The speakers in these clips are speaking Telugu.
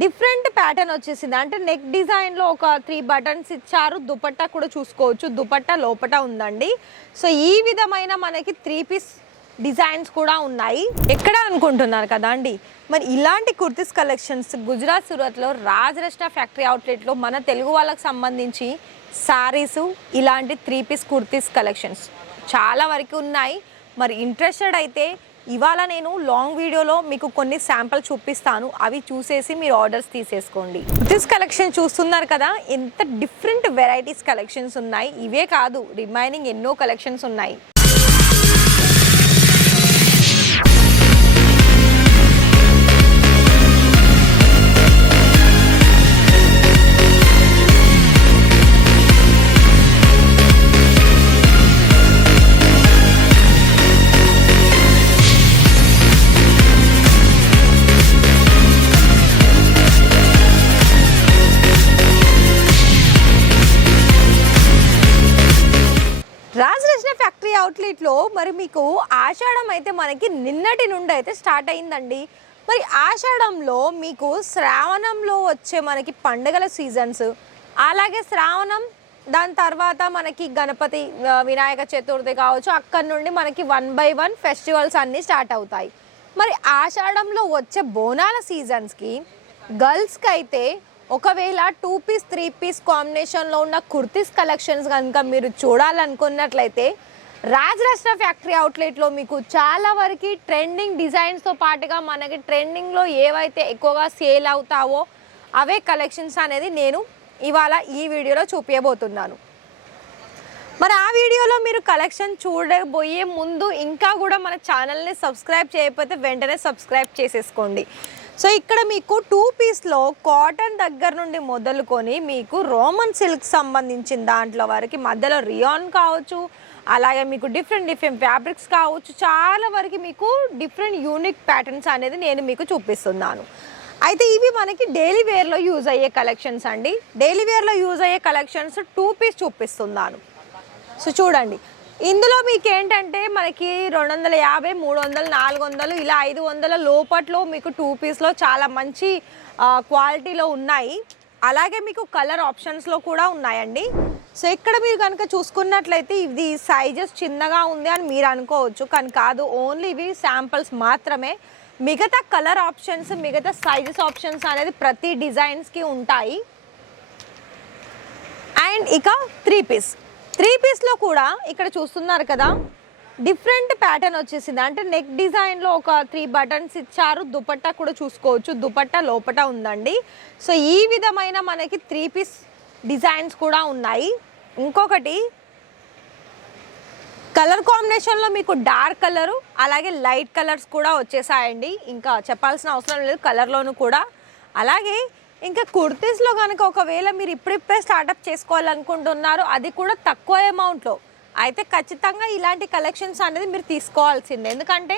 డిఫరెంట్ ప్యాటర్న్ వచ్చేసింది. అంటే నెక్ డిజైన్లో ఒక త్రీ బటన్స్ ఇచ్చారు. దుపట్టా కూడా చూసుకోవచ్చు. దుపట్టా లోపట ఉందండి. సో ఈ విధమైన మనకి త్రీ పీస్ డిజైన్స్ కూడా ఉన్నాయి. ఎక్కడ అనుకుంటున్నారు కదా అండి? మరి ఇలాంటి కుర్తీస్ కలెక్షన్స్ గుజరాత్ సూరత్లో రాజరష్ట ఫ్యాక్టరీ అవుట్లెట్లో మన తెలుగు వాళ్ళకి సంబంధించి సారీస్ ఇలాంటి త్రీ పీస్ కుర్తీస్ కలెక్షన్స్ చాలా వరకు ఉన్నాయి. మరి ఇంట్రెస్టెడ్ అయితే ఇవాళ నేను లాంగ్ వీడియోలో మీకు కొన్ని శాంపుల్ చూపిస్తాను. అవి చూసేసి మీరు ఆర్డర్స్ తీసేసుకోండి. దిస్ కలెక్షన్ చూస్తున్నారు కదా ఎంత డిఫరెంట్ వెరైటీస్ కలెక్షన్స్ ఉన్నాయి. ఇవే కాదు రిమైనింగ్ ఎన్నో కలెక్షన్స్ ఉన్నాయి. అవుట్లెట్లో మరి మీకు ఆషాఢం అయితే మనకి నిన్నటి నుండి అయితే స్టార్ట్ అయిందండి. మరి ఆషాఢంలో మీకు శ్రావణంలో వచ్చే మనకి పండుగల సీజన్స్ అలాగే శ్రావణం దాని తర్వాత మనకి గణపతి వినాయక చతుర్థి కావచ్చు అక్కడ నుండి మనకి వన్ బై వన్ ఫెస్టివల్స్ అన్నీ స్టార్ట్ అవుతాయి. మరి ఆషాఢంలో వచ్చే బోనాల సీజన్స్కి గర్ల్స్కి అయితే ఒకవేళ టూ పీస్ త్రీ పీస్ కాంబినేషన్లో ఉన్న కుర్తీస్ కలెక్షన్స్ కనుక మీరు చూడాలనుకున్నట్లయితే రాజరాష్ట్ర ఫ్యాక్టరీ అవుట్లెట్లో మీకు చాలా వరకు ట్రెండింగ్ డిజైన్స్తో పాటుగా మనకి ట్రెండింగ్లో ఏవైతే ఎక్కువగా సేల్ అవుతావో అవే కలెక్షన్స్ అనేది నేను ఇవాళ ఈ వీడియోలో చూపించబోతున్నాను మరి ఆ వీడియోలో మీరు కలెక్షన్ చూడబోయే ముందు ఇంకా కూడా మన ఛానల్ని సబ్స్క్రైబ్ చేయకపోతే వెంటనే సబ్స్క్రైబ్ చేసేసుకోండి. సో ఇక్కడ మీకు టూ పీస్లో కాటన్ దగ్గర నుండి మొదలుకొని మీకు రోమన్ సిల్క్ సంబంధించిన దాంట్లో వరకు మధ్యలో రియాన్ కావచ్చు అలాగే మీకు డిఫరెంట్ డిఫరెంట్ ఫ్యాబ్రిక్స్ కావచ్చు. చాలా వరకు మీకు డిఫరెంట్ యూనిక్ ప్యాటర్న్స్ అనేది నేను మీకు చూపిస్తున్నాను. అయితే ఇవి మనకి డైలీ వేర్లో యూజ్ అయ్యే కలెక్షన్స్ అండి. డైలీ వేర్లో యూజ్ అయ్యే కలెక్షన్స్ టూ పీస్ చూపిస్తున్నాను. సో చూడండి. ఇందులో మీకు ఏంటంటే మనకి రెండు వందల యాభై మూడు వందలు నాలుగు వందలు ఇలా ఐదు వందల లోపట్లో మీకు టూ పీస్లో చాలా మంచి క్వాలిటీలో ఉన్నాయి. అలాగే మీకు కలర్ ఆప్షన్స్లో కూడా ఉన్నాయండి. సో ఇక్కడ మీరు కనుక చూసుకున్నట్లయితే ఇది సైజెస్ చిన్నగా ఉంది అని మీరు అనుకోవచ్చు. కానీ కాదు ఓన్లీ ఇవి శాంపిల్స్ మాత్రమే. మిగతా కలర్ ఆప్షన్స్ మిగతా సైజెస్ ఆప్షన్స్ అనేది ప్రతి డిజైన్స్కి ఉంటాయి. అండ్ ఇక త్రీ పీస్ త్రీ పీస్లో కూడా ఇక్కడ చూస్తున్నారు కదా డిఫరెంట్ ప్యాటర్న్ వచ్చేసింది. అంటే నెక్ డిజైన్లో ఒక త్రీ బటన్స్ ఇచ్చారు. దుపట్టా కూడా చూసుకోవచ్చు. దుపట్టా లోపట ఉందండి. సో ఈ విధమైన మనకి త్రీ పీస్ డిజైన్స్ కూడా ఉన్నాయి. ఇంకొకటి కలర్ కాంబినేషన్లో మీకు డార్క్ కలరు అలాగే లైట్ కలర్స్ కూడా వచ్చేసాయండి. ఇంకా చెప్పాల్సిన అవసరం లేదు కలర్లోను కూడా. అలాగే ఇంకా కుర్తీస్లో కనుక ఒకవేళ మీరు ఇప్పుడిప్పుడే స్టార్టప్ చేసుకోవాలనుకుంటున్నారు అది కూడా తక్కువ అమౌంట్లో. అయితే ఖచ్చితంగా ఇలాంటి కలెక్షన్స్ అనేది మీరు తీసుకోవాల్సిందే. ఎందుకంటే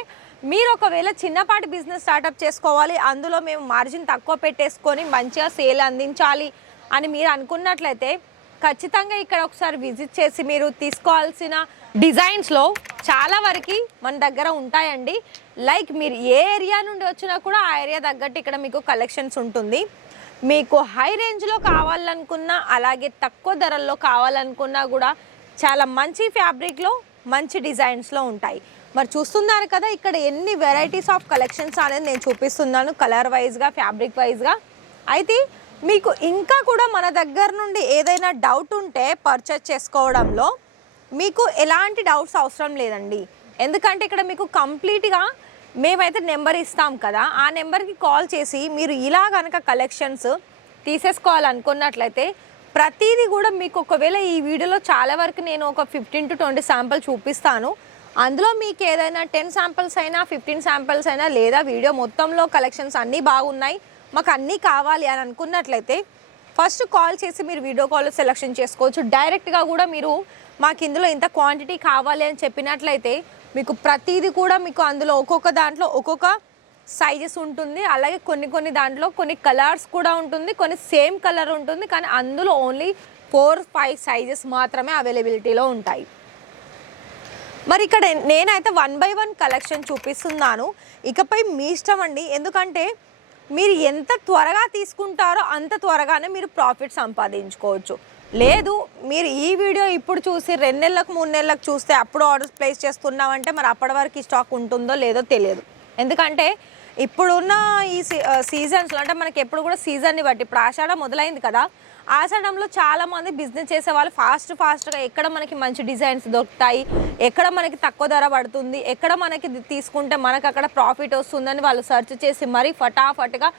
మీరు ఒకవేళ చిన్నపాటి బిజినెస్ స్టార్టప్ చేసుకోవాలి అందులో మేము మార్జిన్ తక్కువ పెట్టేసుకొని మంచిగా సేల్ అందించాలి అని మీరు అనుకున్నట్లయితే ఖచ్చితంగా ఇక్కడ ఒకసారి విజిట్ చేసి మీరు తీసుకోవాల్సిన డిజైన్స్లో చాలా వరకు మన దగ్గర ఉంటాయండి. లైక్ మీరు ఏ ఏరియా నుండి వచ్చినా కూడా ఆ ఏరియా తగ్గట్టు ఇక్కడ మీకు కలెక్షన్స్ ఉంటుంది. మీకు హై రేంజ్లో కావాలనుకున్నా అలాగే తక్కువ ధరల్లో కావాలనుకున్నా కూడా చాలా మంచి ఫ్యాబ్రిక్లో మంచి డిజైన్స్లో ఉంటాయి. మరి చూస్తున్నారు కదా ఇక్కడ ఎన్ని వెరైటీస్ ఆఫ్ కలెక్షన్స్ అనేది నేను చూపిస్తున్నాను కలర్ వైజ్గా ఫ్యాబ్రిక్ వైజ్గా అయితే మీకు ఇంకా కూడా మన దగ్గర నుండి ఏదైనా డౌట్ ఉంటే పర్చేస్ చేసుకోవడంలో మీకు ఎలాంటి డౌట్స్ అవసరం లేదండి. ఎందుకంటే ఇక్కడ మీకు కంప్లీట్గా మేమైతే నెంబర్ ఇస్తాం కదా ఆ నెంబర్కి కాల్ చేసి మీరు ఇలా కనుక కలెక్షన్స్ తీసేసుకోవాలనుకున్నట్లయితే ప్రతిదీ కూడా మీకు ఒకవేళ ఈ వీడియోలో చాలా వరకు నేను ఒక ఫిఫ్టీన్ టు ట్వంటీ శాంపుల్ చూపిస్తాను. అందులో మీకు ఏదైనా టెన్ శాంపిల్స్ అయినా ఫిఫ్టీన్ శాంపిల్స్ అయినా లేదా వీడియో మొత్తంలో కలెక్షన్స్ అన్నీ బాగున్నాయి. మాకు అన్నీ కావాలి అని అనుకున్నట్లయితే ఫస్ట్ కాల్ చేసి మీరు వీడియో కాల్ సెలెక్షన్ చేసుకోవచ్చు. డైరెక్ట్గా కూడా మీరు మాకు ఇందులో ఇంత క్వాంటిటీ కావాలి అని చెప్పినట్లయితే మీకు ప్రతిదీ కూడా మీకు అందులో ఒక్కొక్క దాంట్లో ఒక్కొక్క సైజెస్ ఉంటుంది. అలాగే కొన్ని కొన్ని దాంట్లో కొన్ని కలర్స్ కూడా ఉంటుంది కొన్ని సేమ్ కలర్ ఉంటుంది కానీ అందులో ఓన్లీ ఫోర్ ఫైవ్ సైజెస్ మాత్రమే అవైలబిలిటీలో ఉంటాయి. మరి ఇక్కడ నేనైతే వన్ బై వన్ కలెక్షన్ చూపిస్తున్నాను. ఇకపై మీ ఇష్టం అండి. ఎందుకంటే మీరు ఎంత త్వరగా తీసుకుంటారో అంత త్వరగానే మీరు ప్రాఫిట్ సంపాదించుకోవచ్చు. లేదు మీరు ఈ వీడియో ఇప్పుడు చూసి రెండు నెలలకు మూడు నెలలకు చూస్తే అప్పుడు ఆర్డర్స్ ప్లేస్ చేస్తున్నామంటే మరి అప్పటి వరకు ఈ స్టాక్ ఉంటుందో లేదో తెలియదు. ఎందుకంటే ఇప్పుడున్న ఈ సీజన్స్లో అంటే మనకి ఎప్పుడు కూడా సీజన్ని బట్టి ఇప్పుడు ఆషాఢ మొదలైంది కదా. ఆషాఢంలో చాలా మంది బిజినెస్ చేసే వాళ్ళు ఫాస్ట్ ఫాస్ట్గా ఎక్కడ మనకి మంచి డిజైన్స్ దొరుకుతాయి ఎక్కడ మనకి తక్కువ ధర పడుతుంది ఎక్కడ మనకి తీసుకుంటే మనకు అక్కడ ప్రాఫిట్ వస్తుందని వాళ్ళు సెర్చ్ చేసి మరీ ఫటాఫట్గా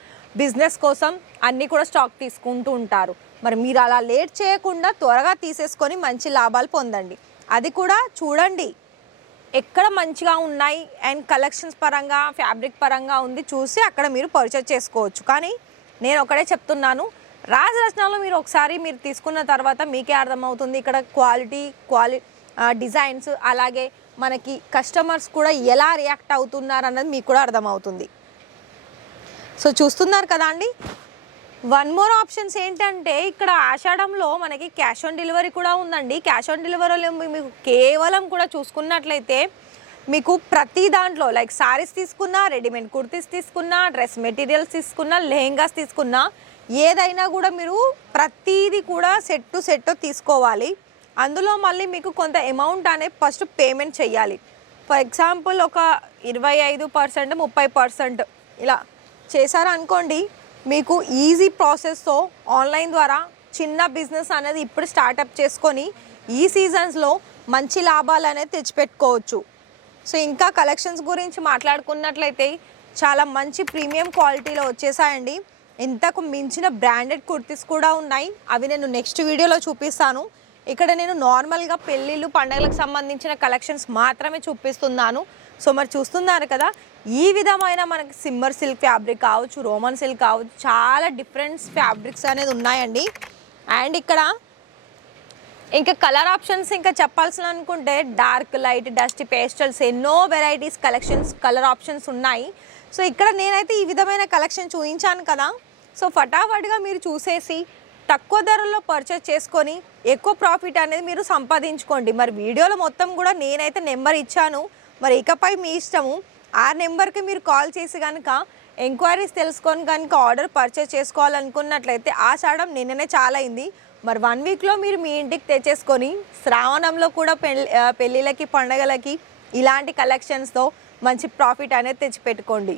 బిజినెస్ కోసం అన్నీ కూడా స్టాక్ తీసుకుంటూ ఉంటారు. మరి మీరు అలా లేట్ చేయకుండా త్వరగా తీసేసుకొని మంచి లాభాలు పొందండి. అది కూడా చూడండి. ఎక్కడ మంచిగా ఉన్నాయి అండ్ కలెక్షన్స్ పరంగా ఫ్యాబ్రిక్ పరంగా ఉంది చూసి అక్కడ మీరు పర్చేజ్ చేసుకోవచ్చు. కానీ నేను ఒకటే చెప్తున్నాను రాజరత్నాలు మీరు ఒకసారి మీరు తీసుకున్న తర్వాత మీకే అర్థమవుతుంది. ఇక్కడ క్వాలిటీ క్వాలి డిజైన్స్ అలాగే మనకి కస్టమర్స్ కూడా ఎలా రియాక్ట్ అవుతున్నారు అన్నది మీకు కూడా అర్థమవుతుంది. సో చూస్తున్నారు కదా అండి? వన్ మోర్ ఆప్షన్స్ ఏంటంటే ఇక్కడ ఆషాఢంలో మనకి క్యాష్ ఆన్ డెలివరీ కూడా ఉందండి. క్యాష్ ఆన్ డెలివరీలో మీకు కేవలం కూడా చూసుకున్నట్లయితే మీకు ప్రతి దాంట్లో లైక్ సారీస్ తీసుకున్నా రెడీమేడ్ కుర్తీస్ తీసుకున్నా డ్రెస్ మెటీరియల్స్ తీసుకున్నా లెహెంగాస్ తీసుకున్నా ఏదైనా కూడా మీరు ప్రతిదీ కూడా సెట్ టు సెట్ తీసుకోవాలి. అందులో మళ్ళీ మీకు కొంత అమౌంట్ అనేది ఫస్ట్ పేమెంట్ చేయాలి ఫర్ ఎగ్జాంపుల్ ఒక ఇరవై ఐదు పర్సెంట్ ముప్పై పర్సెంట్ ఇలా చేశారనుకోండి మీకు ఈజీ ప్రాసెస్తో ఆన్లైన్ ద్వారా చిన్న బిజినెస్ అనేది ఇప్పుడు స్టార్టప్ చేసుకొని ఈ సీజన్స్లో మంచి లాభాలు అనేది తెచ్చిపెట్టుకోవచ్చు. సో ఇంకా కలెక్షన్స్ గురించి మాట్లాడుకున్నట్లయితే చాలా మంచి ప్రీమియం క్వాలిటీలో వచ్చేసాయండి. ఇంతకు మించిన బ్రాండెడ్ కుర్తీస్ కూడా ఉన్నాయి. అవి నేను నెక్స్ట్ వీడియోలో చూపిస్తాను. ఇక్కడ నేను నార్మల్గా పెళ్ళిళ్ళు పండగలకు సంబంధించిన కలెక్షన్స్ మాత్రమే చూపిస్తున్నాను. సో మరి చూస్తున్నారు కదా ఈ విధమైన మనకి సిమ్మర్ సిల్క్ ఫ్యాబ్రిక్ కావచ్చు రోమన్ సిల్క్ కావచ్చు చాలా డిఫరెంట్ ఫ్యాబ్రిక్స్ అనేది ఉన్నాయండి. అండ్ ఇక్కడ ఇంకా కలర్ ఆప్షన్స్ ఇంకా చెప్పాల్సిన అనుకుంటే డార్క్ లైట్ డస్ట్ పేస్టల్స్ ఎన్నో వెరైటీస్ కలెక్షన్స్ కలర్ ఆప్షన్స్ ఉన్నాయి. సో ఇక్కడ నేనైతే ఈ విధమైన కలెక్షన్ చూపించాను కదా. సో ఫటాఫట్గా మీరు చూసేసి తక్కువ ధరల్లో పర్చేస్ చేసుకొని ఎక్కువ ప్రాఫిట్ అనేది మీరు సంపాదించుకోండి. మరి వీడియోలో మొత్తం కూడా నేనైతే నెంబర్ ఇచ్చాను. మరి ఇకపై మీ ఇష్టము ఆ నెంబర్కి మీరు కాల్ చేసి కనుక ఎంక్వైరీస్ తెలుసుకొని కనుక ఆర్డర్ పర్చేస్ చేసుకోవాలనుకున్నట్లయితే ఆ చాడం నిన్ననే చాలా అయింది మరి వన్ వీక్లో మీరు మీ ఇంటికి తెచ్చేసుకొని శ్రావణంలో కూడా పెళ్ళి పెళ్ళిళ్ళకి పండగలకి ఇలాంటి కలెక్షన్స్తో మంచి ప్రాఫిట్ అనేది తెచ్చిపెట్టుకోండి.